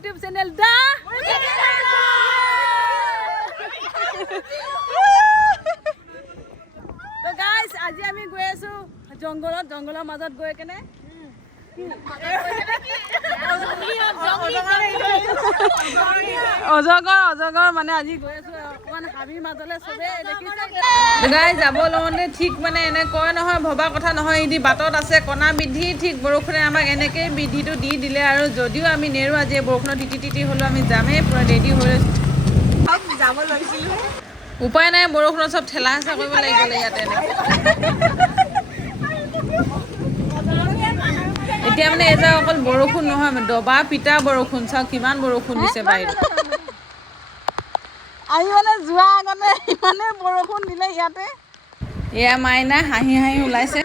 YouTube channel Da So guys, আজি আমি গৈ আছো জঙ্গলৰ মাজত গৈ কেনে অজগৰ মানে আজি গৈ আছো অকমান হাবিৰ মাজলে সবে দেখিছে গাইজ যাব লওঁতে ঠিক মানে এনে কয় নহয় ভবা কথা নহয় ইদি বাটত আছে কণা বৃদ্ধি ঠিক বৰষুণে আমাক এনেকৈ বৃদ্ধিটো দি দিলে আৰু যদিও আমি নেৰো আজি বৰষুণত তিতি হ'লেও আমি যামেই পুৰা ৰেডি হৈ যাব লৈছিলোঁ উপায় নাই বৰষুণত চব ঠেলা হেঁচা কৰিব লাগিব ইয়াতে এতিয়া মানে এজা অকল বৰষুণ নহয় দবা পিতা বৰষুণ চাওক কিমান বৰষুণ দিছে বাহিৰত আমি মানে যোৱা আগতে ইমানে বৰষুণ দিলে ইয়াতে এয়া মাইনা হাঁহি ওলাইছে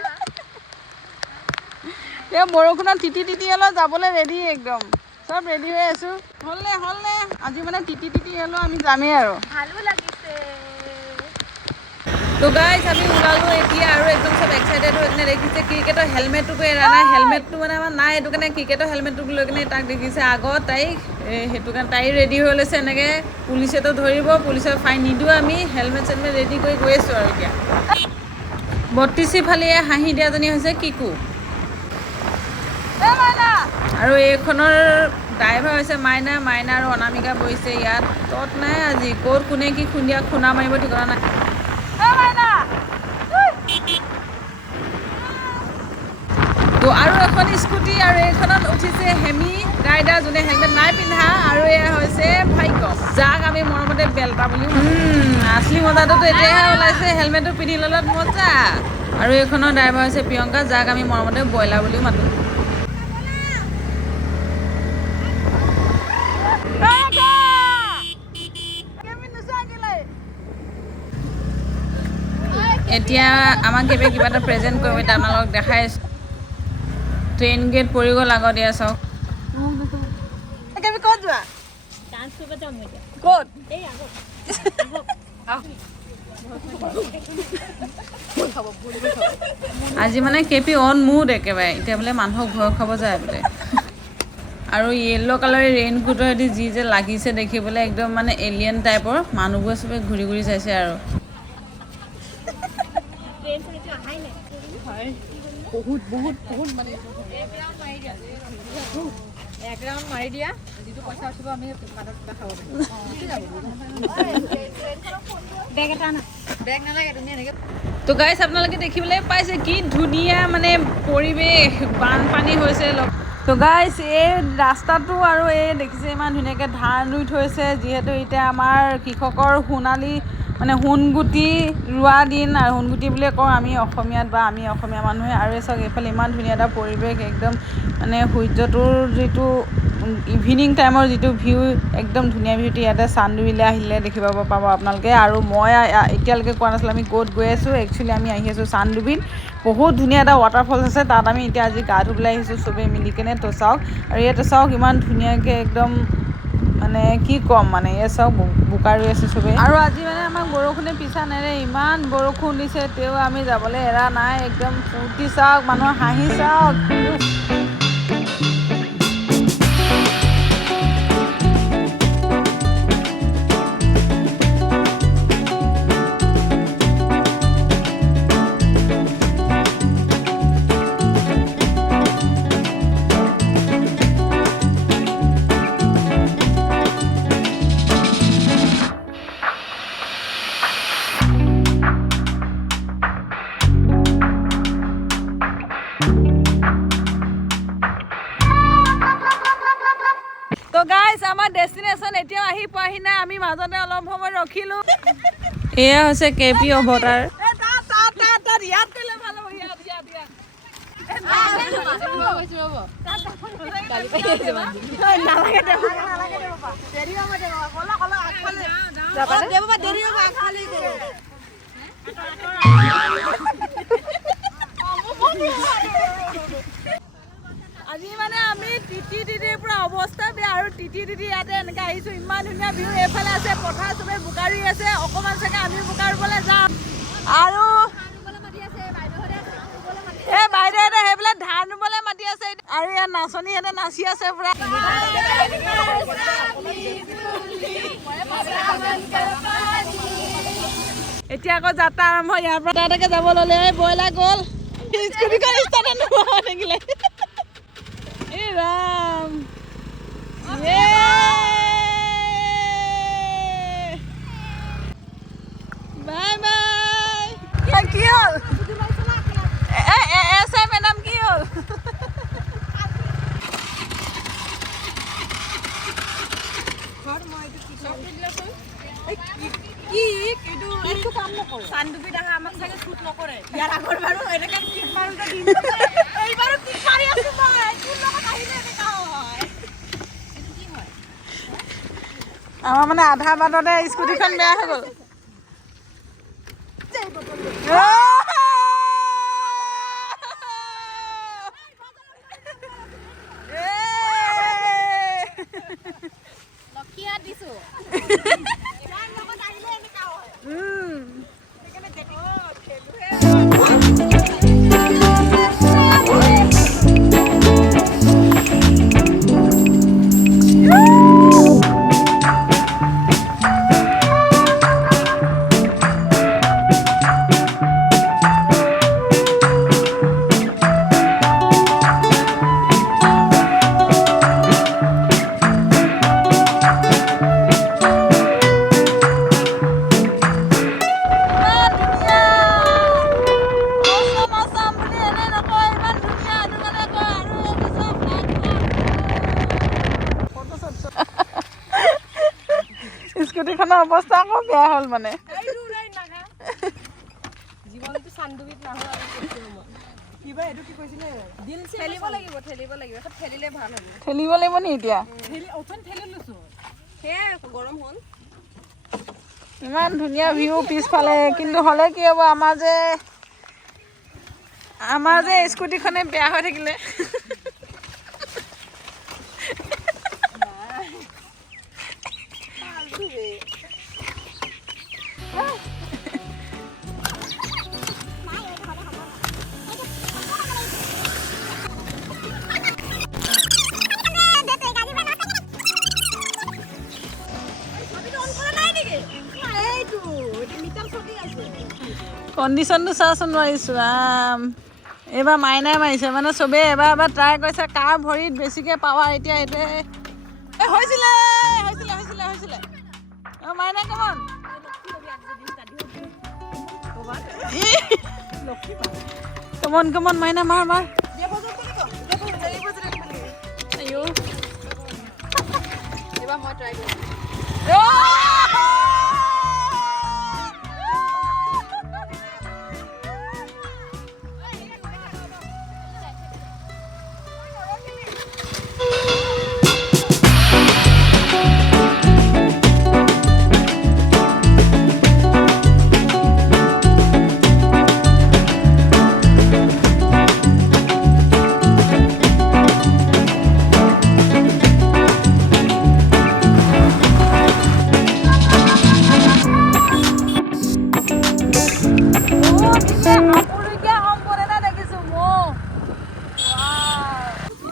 এই বৰষুণত তিতি হ'লেও যাবলৈ ৰেডি একদম চব ৰেডি হৈ আছো হ'লনে আজি মানে তিতি হ'লেও আমি যামেই আৰু ভালো লাগিছে তো গাইজ আমি ওলালো এতিয়া আৰু একদম চব এক্সাইটেড হৈ কিনে দেখিছে ক্ৰিকেটৰ হেলমেটটো এৰা নাই হেলমেটটো মানে আমাৰ নাই সেইটো কাৰণে ক্ৰিকেটৰ হেলমেটটো লৈ কিনে তাক দেখিছে আগত তাইক সেইটো কাৰণে তাই ৰেডি হৈ লৈছে এনেকৈ পুলিচেতো ধৰিব পুলিচৰ ফাইন নিদিওঁ আমি হেলমেট চেলমেট ৰেডি কৰি গৈ আছোঁ আৰু এতিয়া 32 ফালে হাঁহি দিয়াজনী হৈছে কিকু আৰু এইখনৰ ড্ৰাইভাৰ হৈছে মাইনা আৰু অনামিকা বহিছে ইয়াত তত নাই আজি ক'ত কোনে কি খুন্দিয়া খুন্দা মাৰিব ঠিকনা নাই তো আৰু এখন স্কুটি আৰু এইখনত উঠিছে হেমি ৰাইডাৰ যোনে হেলমেট নাই পিন্ধা আৰু এয়া হৈছে ভাগ্য যাক আমি মৰমতে বেলতা বুলি আছলি মজাটোতো এতিয়াহে ওলাইছে হেলমেটটো পিন্ধি ল'লত মজা আৰু এইখনৰ ড্ৰাইভাৰ হৈছে প্ৰিয়ংকা যাক আমি মৰমতে বইলা বুলিও মাতোঁ এতিয়া আমাক কিবা এটা প্ৰেজেণ্ট কৰিব এতিয়া আপোনালোকক দেখাই আছোঁ ট্ৰেইন গেট পৰি গ'ল আগত এয়া চাওক ক'ত যোৱা ক'ত আজি মানে কেপি অন মুড একেবাৰে এতিয়া বোলে মানুহক ভয় খাব যায় বোলে আৰু য়েল্ল' কালাৰৰ ৰেইনকোটৰ এটি যি যে লাগিছে দেখিবলৈ একদম মানে এলিয়েন টাইপৰ মানুহবোৰে চবে ঘূৰি চাইছে আৰু বহুত মানে এক ৰাউণ্ড মাৰি দিয়া যিটো পইচা উঠিব আমি মাদক খাব বেগ নালাগে তুমি এনেকৈ তো গাইজ আপোনালোকে দেখিবলৈ পাইছে কি ধুনীয়া মানে পৰিৱেশ বানপানী হৈছে তো গাইজ এই ৰাস্তাটো আৰু এই দেখিছে ইমান ধুনীয়াকৈ ধান ৰুই থৈছে যিহেতু এতিয়া আমাৰ কৃষকৰ সোণালী মানে সোণগুটি ৰোৱা দিন আৰু সোণগুটি বুলিয়ে কওঁ আমি অসমীয়াত বা আমি অসমীয়া মানুহে আৰু চাওক এইফালে ইমান ধুনীয়া এটা পৰিৱেশ একদম মানে সূৰ্যটোৰ যিটো ইভিনিং টাইমৰ যিটো ভিউ একদম ধুনীয়া ভিউটো ইয়াতে চান্দুবিলৈ আহিলে দেখিব পাব আপোনালোকে আৰু মই এতিয়ালৈকে কোৱা নাছিলোঁ আমি ক'ত গৈ আছোঁ একচুৱেলি আমি আহি আছোঁ চান্দুবিত বহুত ধুনীয়া এটা ৱাটাৰফল আছে তাত আমি এতিয়া আজি গা ধুবলৈ আহিছোঁ চবেই মিলি কেনে তো চাওক আৰু ইয়াতে চাওক ইমান ধুনীয়াকৈ একদম মানে কি ক'ম মানে এই চাওক বোকা ৰুই আছে চবেই আৰু আজি মানে আমাক বৰষুণে পিছা নেৰে ইমান বৰষুণ দিছে তেও আমি যাবলৈ এৰা নাই একদম ফূৰ্তি চাওক মানুহৰ হাঁহি চাওক আমাৰ ডেষ্টিনেশ্যন এতিয়াও আহি পোৱাহি নাই আমি মাজতে অলপ সময় ৰখিলোঁ এয়া হৈছে কেপি অৱতাৰ আজি মানে আমি তিতিৰ পৰা অৱস্থা বেয়া আৰু তিতি ইয়াতে এনেকৈ আহিছোঁ ইমান ধুনীয়া ভিউ এইফালে আছে পথাৰ চবে বোকা ৰুই আছে অকণমান চাগে আমি বোকা ৰুবলৈ যাম আৰু এই বাইদেউহঁতে সেইবিলাক ধান ৰুবলৈ পাতি আছে আৰু ইয়াত নাচনীহঁতে নাচি আছে পুৰা এতিয়া আকৌ যাত্ৰা আৰম্ভ ইয়াৰ পৰা তালৈকে যাব ল'লে ব্ৰইলাৰ গ'ল স্কুটিখন ষ্টাৰ্ট নোহোৱা থাকিলে এই ৰাম বাই বাই কি হ'ল এছে মেডাম কি হ'ল চান্দুবি দেখা আমাক চাগে শুট নকৰে ইয়াৰ আগৰ বাৰু এনেকে কিক মাৰোতে দিন এইবাৰো কিক মাৰি আছো মই তোৰ লগত আহিলে এনেকা হয় এটো কি হয় আমাৰ মানে আধা বাটতে স্কুটিখন বেয়া হৈ গ'ল লক্ষিয়া দিছো স্কুটিখনৰ অৱস্থা আকৌ বেয়া হ'ল মানে জীৱনটো চান্দুবিত নাহোঁ আৰু কিবা এইটো কি কৈছিলে দিল ঠেলিব লাগিব ঠেলিলে ভাল হ'ব ঠেলিব লাগিব নি এতিয়া ঠেলি লৈছোঁ সেয়াই গৰম হ'ল ইমান ধুনীয়া ভিউ পিছফালে কিন্তু হ'লে কি হ'ব আমাৰ যে স্কুটিখনে বেয়া হৈ থাকিলে কণ্ডিশ্যনটো চাচোন মাৰিছোঁ ৰাম এইবাৰ মাইনাই মাৰিছে মানে চবেই এবাৰ ট্ৰাই কৰিছে কাৰ ভৰিত বেছিকৈ পাৱাৰ এতিয়া এইটোৱে হৈছিলে অঁ মাইনা কমন মাইনা মাৰ এইবাৰ মই ট্ৰাই কৰিম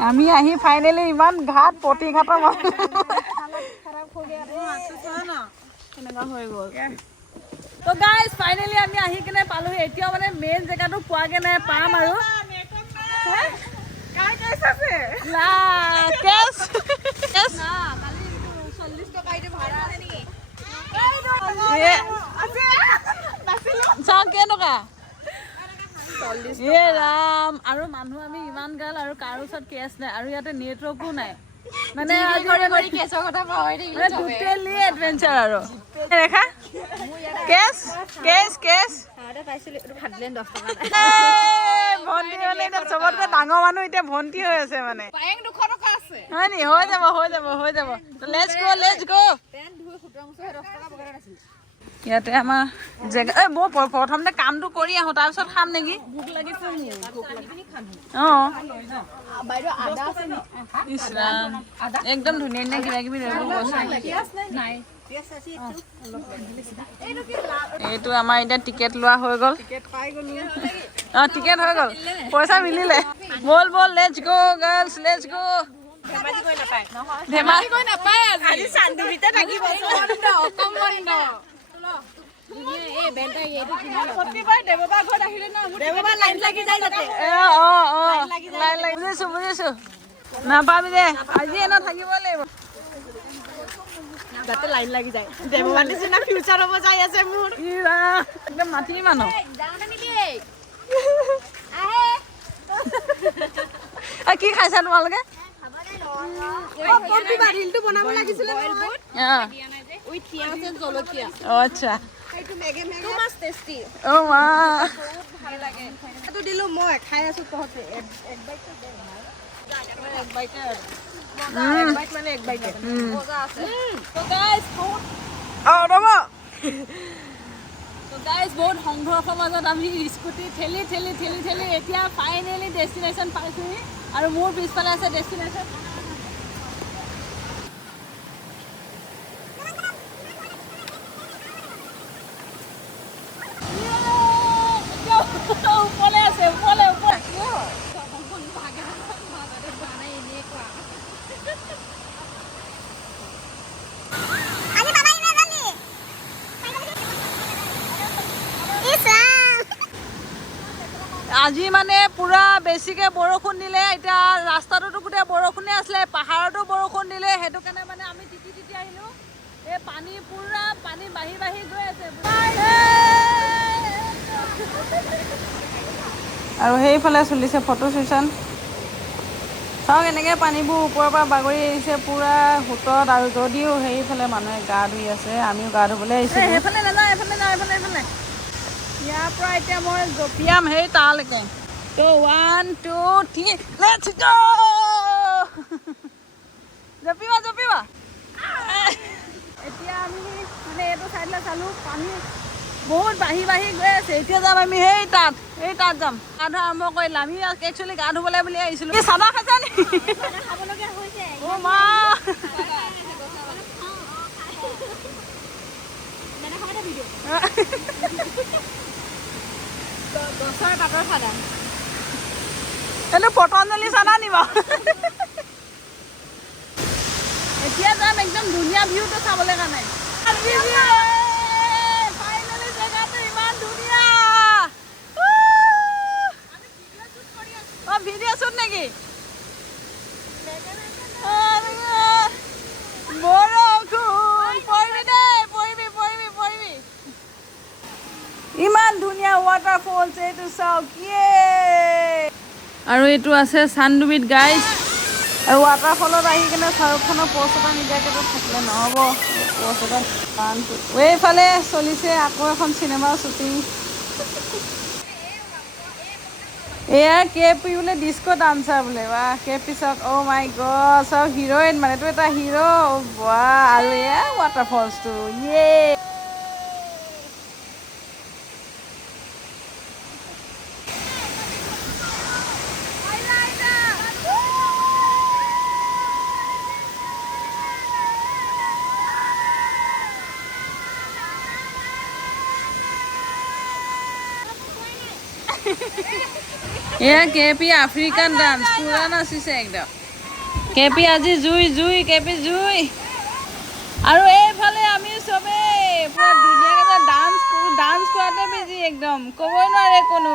আমি আহি ফাইনেলি ইমান ঘাট প্ৰতিঘাটৰ এনেকুৱা হৈ গ'ল তো গাইজ ফাইনেলি আমি আহি কিনে পালোহি এতিয়াও মানে মেইন জেগাটো পোৱাগে নাই পাম আৰু কেইটকা ৰাম আৰু মানুহ আমি ইমান গাল আৰু কাৰো ওচৰত কেছ নাই আৰু ইয়াতে নেটৱৰ্কো নাই মানে টোটেলি এডভেঞ্চাৰ আৰু ৰেখা কেছ ভণ্টি মানে এতিয়া চবতকৈ ডাঙৰ মানুহ এতিয়া ভণ্টি হৈ আছে মানে হয় নি হৈ যাব লেটছ গো ইয়াতে আমাৰ জেগা মই প্ৰথমতে কামটো কৰি আহোঁ তাৰপিছত খাম নেকি ভোক লাগিছে অঁ একদম ধুনীয়া কিবা কিবি এইটো আমাৰ এতিয়া টিকেট লোৱা হৈ গ'ল টিকেট হৈ গ'ল পইচা মিলিলে বল বল লেটছ গো গাৰ্লছ লেটছ গো ধেমালি গৈ নাপায় আজি চান্দুবিতে থাকিব প্ৰতিবাৰ দেৱবা ঘৰত আহিলে ন দেৱবা লাইন লাগি যায় যাতে লাইন লাগি বুজিছো নাপাবি দে আজি এনে থাকিব লাগিব যাতে লাইন লাগি যায় দেৱবা নিচিনা ফিউচাৰ হ'ব যাই আছে মোৰ একদম মাটি মানুহ কি খাইছা তোমালোকে আচ্ছা দিলো মই খাই আছো তহঁতে বহুত সংঘৰ্ষৰ মাজত আমি স্কুটি ঠেলি ঠেলি ঠেলি ঠেলি এতিয়া ফাইনেলি ডেষ্টিনেশ্যন পাইছোহি আৰু মোৰ পিছফালে আছে ডেষ্টিনেশ্যন ওপৰলে আছে ওপৰলে ওপৰ আজি মানে পুৰা বেছিকে বৰষুণ দিলে এতিয়া ৰাস্তাটোতো গোটেই বৰষুণে আছিলে পাহাৰতো বৰষুণ দিলে সেইটো কাৰণে মানে আমি তিতি তিতি আহিলো এই পানী পুৰা পানী বাঢ়ি বাঢ়ি গৈ আছে আৰু সেইফালে চলিছে ফটো ছেশ্যন চাওক এনেকৈ পানীবোৰ ওপৰৰ পৰা বাগৰি আহিছে পুৰা সোঁতত আৰু যদিও সেইফালে মানুহে গা ধুই আছে আমিও গা ধুবলৈ আহিছোঁ সেইফালে নাযাওঁ এইফালে যাওঁ এইফালে এইফালে ইয়াৰ পৰা এতিয়া মই জঁপিয়াম সেই তালৈকে তো 1 2 3 লেটছ গো জঁপিবা জঁপিবা এতিয়া আমি মানে এইটো চাইডলৈ চালোঁ পানী বহুত বাঢ়ি বাঢ়ি গৈ আছে এতিয়া যাম আমি সেই তাত যাম গা ধোৱা আৰম্ভ কৰিলে আমি একচুৱেলি গা ধুবলৈ বুলি আহিছিলোঁ চাদা খাইছা নি অ' মা গছৰ কাঠৰ চাদা এইটো পতঞ্জলি চাদা নি বাৰু এতিয়া যাম একদম ধুনীয়া ভিউটো চাবলৈ কাৰণে ফাইনেলি জেগাটো ইমান ধুনীয়া অঁ ভিডিঅ' শ্বুট নেকি বৰষুণ পৰিবি দেই পৰিবি ইমান ধুনীয়া ৱাটাৰফলছ এইটো চাওক আৰু এইটো আছে চান্দুবিত গাইজ আৰু ৱাটাৰফলত আহি কিনে শ্বাহৰুখ খানৰ পষ্ট এটা নিদিয়াকৈ থাকিলে নহ'ব পষ্ট এটা এইফালে চলিছে আকৌ এখন চিনেমাৰ শ্বুটিং এয়া কে পি বোলে ডিস্কো ডান্সাৰ বোলে বা কে পি চাওক অ' মাই গড চাওক হিৰইন মানে এইটো এটা হিৰ' বা আৰু এয়া ৱাটাৰফলছটো এয়া কে পি আফ্ৰিকান ডান্স পুৰা নাচিছে একদম কে পি আজি জুই কে পি জুই আৰু এইফালে আমি চবেই পুৰা ধুনীয়াকৈ ডান্স কৰাতে বিজি একদম ক'বই নোৱাৰে কোনো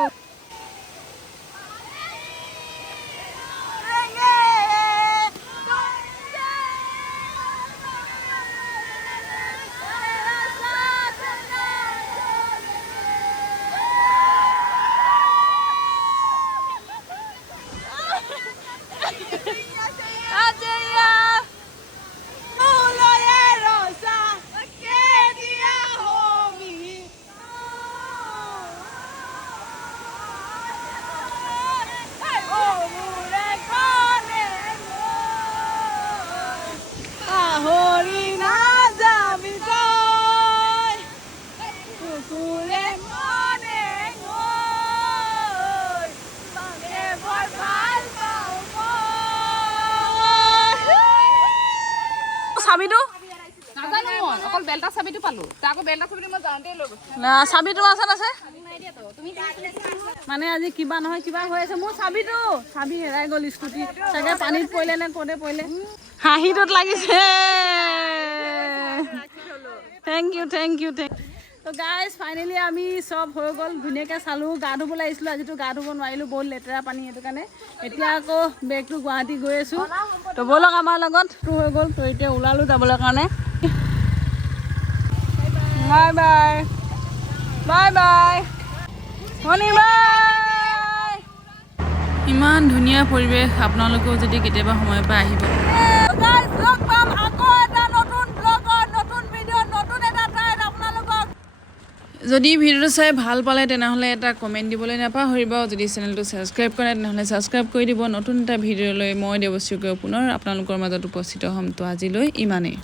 চাবিটো নাজানো মই অকল বেলটা চাবিটো পালো তাৰ আকৌ বেলটা চাবিটো মই যাওঁতে লৈ গৈছো না চাবি তোমাৰ ওচৰত আছে মানে আজি কিবা নহয় কিবা হৈ আছে মোৰ চাবি হেৰাই গ'ল স্কুটি চাগে পানীত পৰিলে নে ক'তে পৰিলে হাঁহিটোত লাগিছে থেংক ইউ তো গাইজ ফাইনেলি আমি চব হৈ গ'ল ধুনীয়াকৈ চালোঁ গা ধুবলৈ আহিছিলোঁ আজিতো গা ধুব নোৱাৰিলোঁ বহুত লেতেৰা পানী সেইটো কাৰণে এতিয়া আকৌ বেগটো গুৱাহাটী গৈ আছোঁ তো ব'লক আমাৰ লগত তো হৈ গ'ল তো এতিয়া ওলালোঁ যাবলৈ কাৰণে বাই শনিবাৰ ইমান ধুনীয়া পৰিৱেশ আপোনালোকেও যদি কেতিয়াবা সময় পাই আহিব যদি ভিডিঅ'টো চাই ভাল পালে তেনেহ'লে এটা কমেণ্ট দিবলৈ নাপাহৰিব যদি চেনেলটো ছাবস্ক্ৰাইব কৰে তেনেহ'লে ছাবস্ক্ৰাইব কৰি দিব নতুন এটা ভিডিঅ'লৈ মই দেৱশ্ৰীকৈ পুনৰ আপোনালোকৰ মাজত উপস্থিত হ'ম তো আজিলৈ ইমানেই